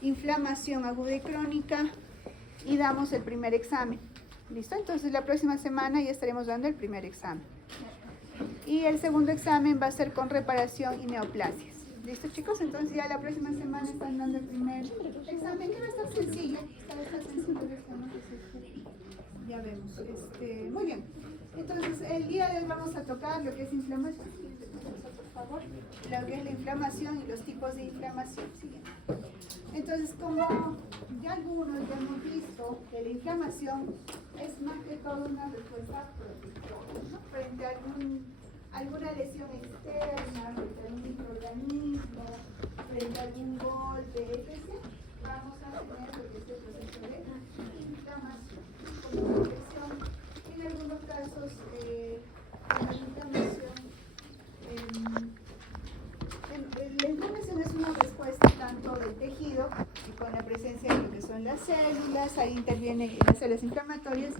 inflamación aguda y crónica y damos el primer examen. ¿Listo? Entonces la próxima semana ya estaremos dando el primer examen. Y el segundo examen va a ser con reparación y neoplasias. ¿Listo, chicos? Entonces ya la próxima semana están dando el primer examen, que va a estar sencillo. Va a estar sencillo. Ya vemos. Muy bien. Entonces el día de hoy vamos a tocar lo que es inflamación. Por favor. Lo que es la inflamación y los tipos de inflamación. Siguiente. Entonces, como ya algunos ya hemos visto que la inflamación es más que todo una respuesta protectora, ¿no? Frente a alguna lesión externa, frente a algún microorganismo, frente a algún golpe, etc., vamos a tener lo que es el proceso de inflamación, como protección. En algunos casos, la inflamación es una respuesta tanto del tejido y con la presencia de lo que son las células, ahí intervienen las células inflamatorias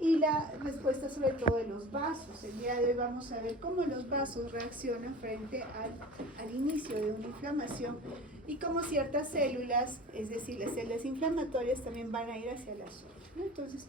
y la respuesta sobre todo de los vasos. El día de hoy vamos a ver cómo los vasos reaccionan frente al inicio de una inflamación y cómo ciertas células, es decir, las células inflamatorias también van a ir hacia la zona, ¿no? Entonces,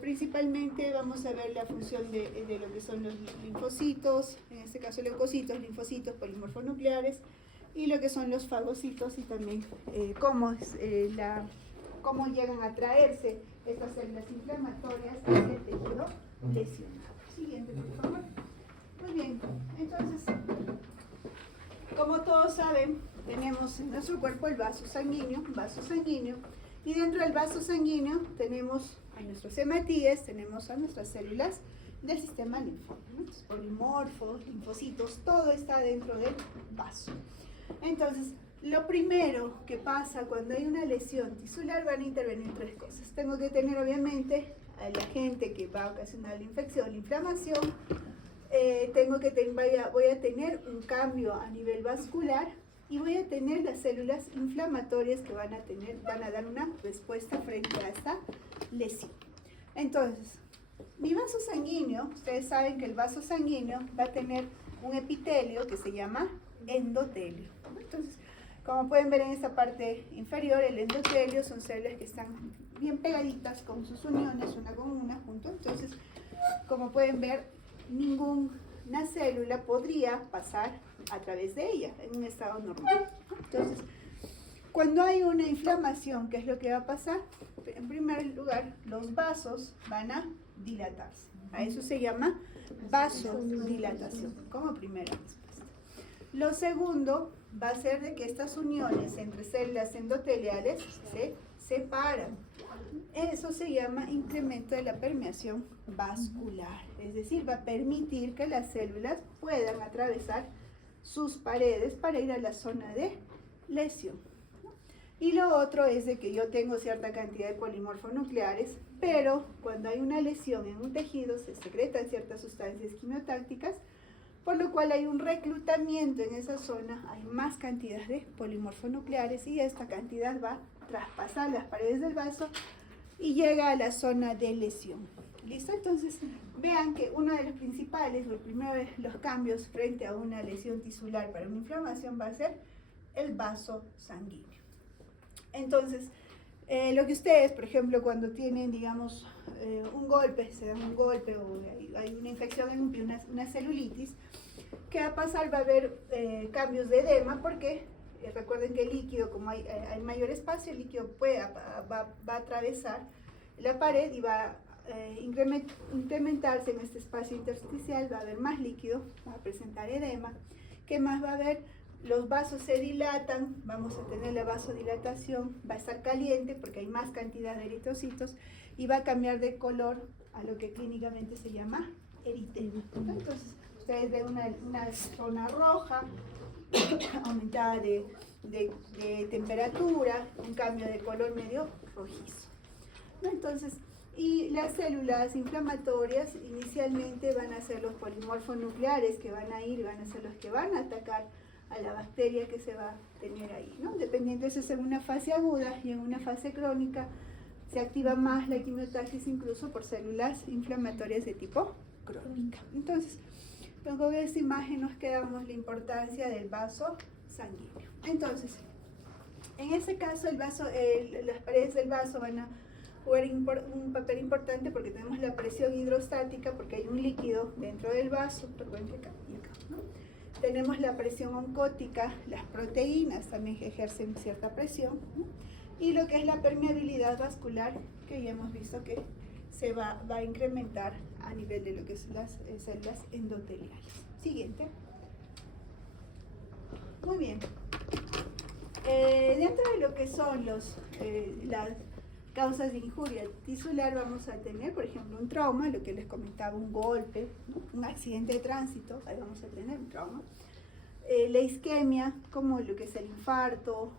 principalmente vamos a ver la función de lo que son los linfocitos, en este caso leucocitos, linfocitos, polimorfonucleares, y lo que son los fagocitos y también cómo llegan a traerse estas células inflamatorias hacia el tejido lesionado. Siguiente, por favor. Muy bien, entonces, como todos saben, tenemos en nuestro cuerpo el vaso sanguíneo, y dentro del vaso sanguíneo tenemos a nuestros hematíes, tenemos a nuestras células del sistema linfático, ¿no? Polimorfos, linfocitos, todo está dentro del vaso. Entonces, lo primero que pasa cuando hay una lesión tisular van a intervenir tres cosas. Tengo que tener, obviamente, al agente que va a ocasionar la infección, la inflamación. Voy a tener un cambio a nivel vascular y voy a tener las células inflamatorias que van a dar una respuesta frente a esta lesión. Entonces, mi vaso sanguíneo, ustedes saben que el vaso sanguíneo va a tener un epitelio que se llama endotelio. Entonces, como pueden ver en esta parte inferior, el endotelio son células que están bien pegaditas con sus uniones, una con una junto. Entonces, como pueden ver, ninguna célula podría pasar a través de ella en un estado normal. Entonces, cuando hay una inflamación, ¿qué es lo que va a pasar? En primer lugar, los vasos van a dilatarse. A eso se llama vasodilatación, como primera respuesta. Lo segundo va a ser de que estas uniones entre células endoteliales se separan. Eso se llama incremento de la permeación vascular, es decir, va a permitir que las células puedan atravesar sus paredes para ir a la zona de lesión. Y lo otro es de que yo tengo cierta cantidad de polimorfonucleares, pero cuando hay una lesión en un tejido se secretan ciertas sustancias quimiotácticas, por lo cual hay un reclutamiento en esa zona, hay más cantidad de polimorfonucleares y esta cantidad va a traspasar las paredes del vaso y llega a la zona de lesión. ¿Listo? Entonces, vean que uno de los principales, el primero de los cambios frente a una lesión tisular para una inflamación va a ser el vaso sanguíneo. Entonces, lo que ustedes, por ejemplo, cuando tienen, digamos, un golpe, se dan un golpe o hay una infección en un pie, una celulitis, ¿qué va a pasar? Va a haber cambios de edema porque recuerden que el líquido, como hay mayor espacio, el líquido va a atravesar la pared y va a incrementarse en este espacio intersticial, va a haber más líquido, va a presentar edema. ¿Qué más va a haber? Los vasos se dilatan, vamos a tener la vasodilatación, va a estar caliente porque hay más cantidad de eritrocitos y va a cambiar de color a lo que clínicamente se llama eritema. Entonces, ustedes ven una zona roja, aumentada de temperatura, un cambio de color medio rojizo. Entonces, y las células inflamatorias inicialmente van a ser los polimorfonucleares que van a ser los que van a atacar a la bacteria que se va a tener ahí, ¿no? Dependiendo de eso, es en una fase aguda y en una fase crónica se activa más la quimiotaxis incluso por células inflamatorias de tipo crónica. Entonces, con esta imagen nos quedamos la importancia del vaso sanguíneo. Entonces, ese caso las paredes del vaso van a jugar un papel importante porque tenemos la presión hidrostática, porque hay un líquido dentro del vaso, recuerden que acá y acá, ¿no? Tenemos la presión oncótica, las proteínas también que ejercen cierta presión, ¿no? Y lo que es la permeabilidad vascular, que ya hemos visto que se va a incrementar a nivel de lo que son las células endoteliales. Siguiente. Muy bien. Dentro de lo que son las causas de injuria tisular vamos a tener, por ejemplo, un trauma, lo que les comentaba, un golpe, ¿no? Un accidente de tránsito, ahí vamos a tener un trauma. La isquemia, como lo que es el infarto,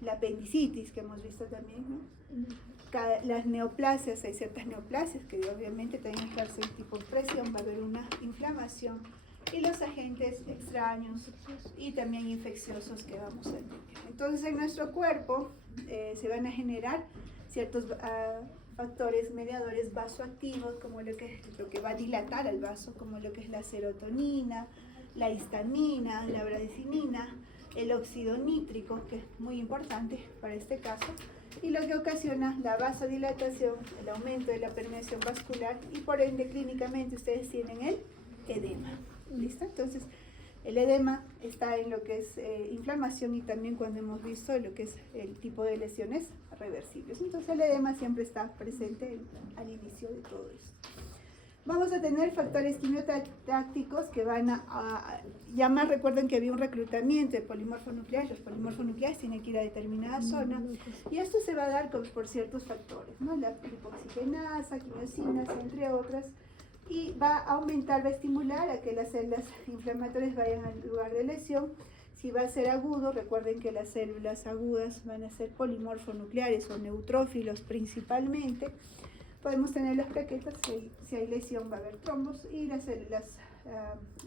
la apendicitis que hemos visto también, ¿no? Las neoplasias, hay ciertas neoplasias que obviamente también ejercen tipo de presión, va a haber una inflamación, y los agentes extraños y también infecciosos que vamos a tener. Entonces en nuestro cuerpo se van a generar ciertos factores mediadores vasoactivos, como lo que va a dilatar el vaso, como lo que es la serotonina, la histamina, la bradicina, el óxido nítrico, que es muy importante para este caso, y lo que ocasiona la vasodilatación, el aumento de la permeación vascular, y por ende clínicamente ustedes tienen el edema. ¿Listo? Entonces, el edema está en lo que es inflamación, y también cuando hemos visto lo que es el tipo de lesiones reversibles. Entonces, el edema siempre está presente al inicio de todo esto. Vamos a tener factores quimiotácticos que van a llamar, recuerden que había un reclutamiento de polimorfonucleares, los polimorfonucleares tienen que ir a determinada zona, y esto se va a dar por ciertos factores, ¿no? La lipoxigenasa, quimiosinas, entre otras, y va a aumentar, va a estimular a que las células inflamatorias vayan al lugar de lesión. Si va a ser agudo, recuerden que las células agudas van a ser polimorfonucleares o neutrófilos principalmente. Podemos tener las plaquetas, si hay lesión va a haber trombos, y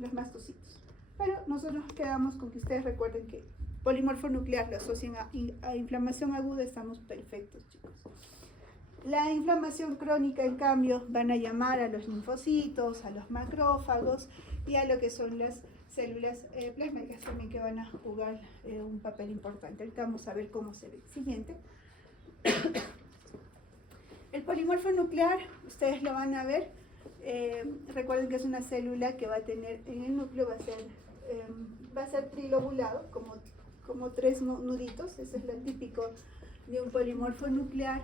los mastocitos. Pero nosotros nos quedamos con que ustedes recuerden que polimorfonuclear lo asocian a inflamación aguda, estamos perfectos, chicos. La inflamación crónica, en cambio, van a llamar a los linfocitos, a los macrófagos y a lo que son las células plasmáticas también, que van a jugar un papel importante. Ahorita vamos a ver cómo se ve. Siguiente. El polimorfo nuclear, ustedes lo van a ver. Recuerden que es una célula que va a tener en el núcleo, va a ser trilobulado, como tres nuditos. Eso es lo típico de un polimorfo nuclear.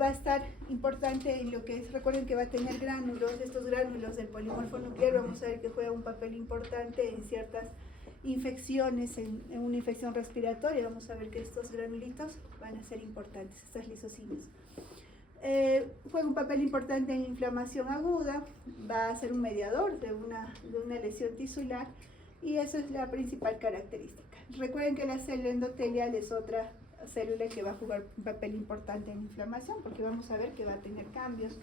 Va a estar importante en lo que es, recuerden que va a tener gránulos. Estos gránulos del polimorfo nuclear vamos a ver que juega un papel importante en ciertas infecciones, en una infección respiratoria. Vamos a ver que estos granulitos van a ser importantes, estas lisocinas. Juega un papel importante en inflamación aguda, va a ser un mediador de una lesión tisular, y esa es la principal característica. Recuerden que la célula endotelial es otra célula que va a jugar un papel importante en inflamación, porque vamos a ver que va a tener cambios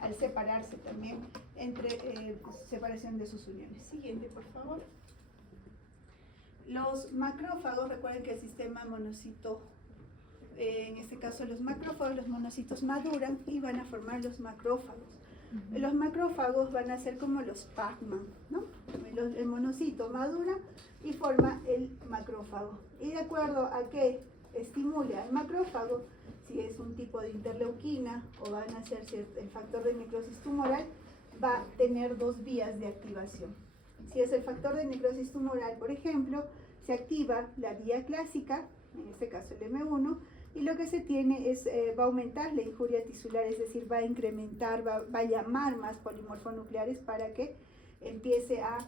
al separarse también entre separación de sus uniones. Siguiente, por favor. Los macrófagos, recuerden que el sistema monocito, en este caso los macrófagos, los monocitos maduran y van a formar los macrófagos. Los macrófagos van a ser como los Pac-Man, ¿no? El monocito madura y forma el macrófago. Y de acuerdo a qué estimula el macrófago, si es un tipo de interleuquina o van a ser el factor de necrosis tumoral, va a tener dos vías de activación. Si es el factor de necrosis tumoral, por ejemplo, se activa la vía clásica, en este caso el M1, y lo que se tiene es, va a aumentar la injuria tisular, es decir, va a incrementar, va a llamar más polimorfonucleares para que empiece a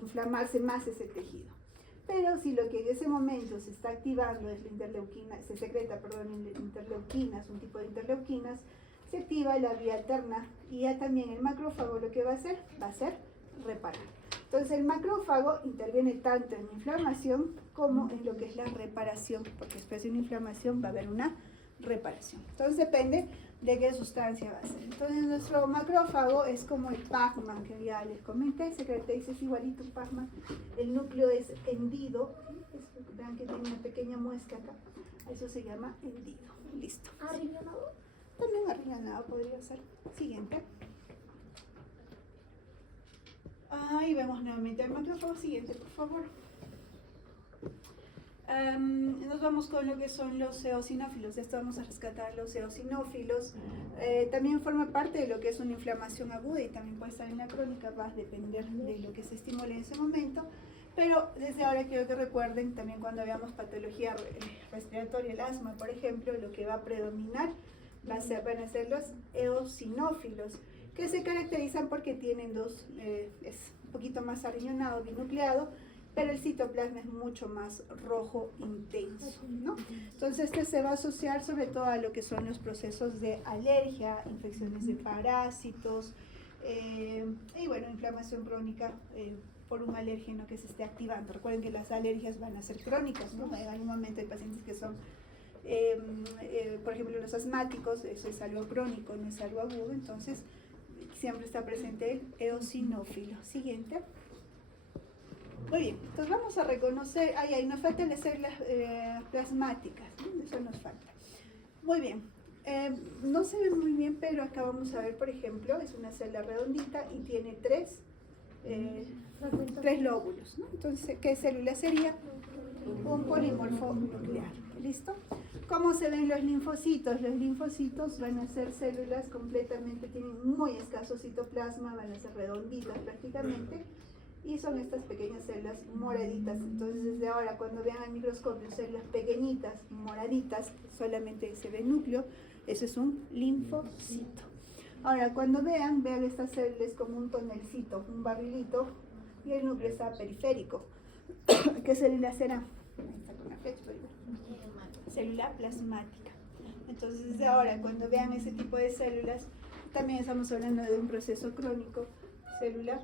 inflamarse más ese tejido. Pero si lo que en ese momento se está activando es la interleuquina, se secreta, interleuquinas, un tipo de interleuquinas, se activa la vía alterna, y ya también el macrófago lo que va a hacer reparar. Entonces el macrófago interviene tanto en la inflamación como en lo que es la reparación, porque después de una inflamación va a haber una reparación. Entonces depende de qué sustancia va a ser. Entonces nuestro macrófago es como el Pac-Man que ya les comenté, se caracteriza, es igualito un Pac-Man. El núcleo es hendido, vean que tiene una pequeña muesca acá, eso se llama hendido. Listo. ¿Arrillanado? También arrillanado podría ser. Siguiente. Ahí vemos nuevamente el macrófago. Siguiente, por favor. Nos vamos con lo que son los eosinófilos. Esto vamos a rescatar los eosinófilos. También forma parte de lo que es una inflamación aguda y también puede estar en la crónica, va a depender de lo que se estimule en ese momento. Pero desde ahora quiero que recuerden también cuando veamos patología respiratoria, el asma, por ejemplo, lo que va a predominar van a ser los eosinófilos, que se caracterizan porque tienen es un poquito más arriñonado, binucleado, pero el citoplasma es mucho más rojo intenso, ¿no? Entonces este se va a asociar sobre todo a lo que son los procesos de alergia, infecciones de parásitos, y bueno, inflamación crónica por un alérgeno que se esté activando. Recuerden que las alergias van a ser crónicas, ¿no? Hay un momento, hay pacientes que son, por ejemplo, los asmáticos, eso es algo crónico, no es algo agudo, entonces siempre está presente el eosinófilo. Siguiente. Muy bien, entonces vamos a reconocer, ahí nos faltan las células plasmáticas, ¿no? Eso nos falta. Muy bien, no se ve muy bien, pero acá vamos a ver, por ejemplo, es una célula redondita y tiene tres lóbulos, ¿no? Entonces, ¿qué célula sería? Un polimorfo nuclear, ¿listo? ¿Cómo se ven los linfocitos? Los linfocitos van a ser células completamente, tienen muy escaso citoplasma, van a ser redonditas prácticamente, y son estas pequeñas células moraditas. Entonces desde ahora cuando vean al microscopio células pequeñitas, moraditas, solamente se ve núcleo, eso es un linfocito. Ahora cuando vean estas células como un tonelcito, un barrilito, y el núcleo está periférico. ¿Qué célula será? Célula plasmática. Entonces desde ahora cuando vean ese tipo de células, también estamos hablando de un proceso crónico. Célula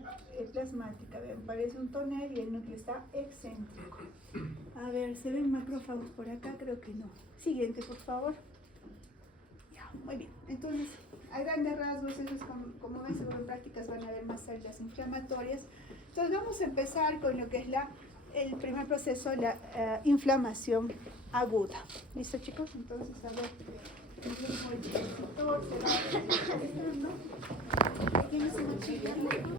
plasmática, vean, parece un tonel y el núcleo está excéntrico. A ver, ¿se ven macrófagos por acá? Creo que no. Siguiente, por favor. Ya, muy bien. Entonces, a grandes rasgos, eso es como ven, seguro en prácticas van a haber más células inflamatorias. Entonces, vamos a empezar con lo que es el primer proceso, la inflamación aguda. ¿Listo, chicos? Entonces, a ver. ¿Quién es una chica?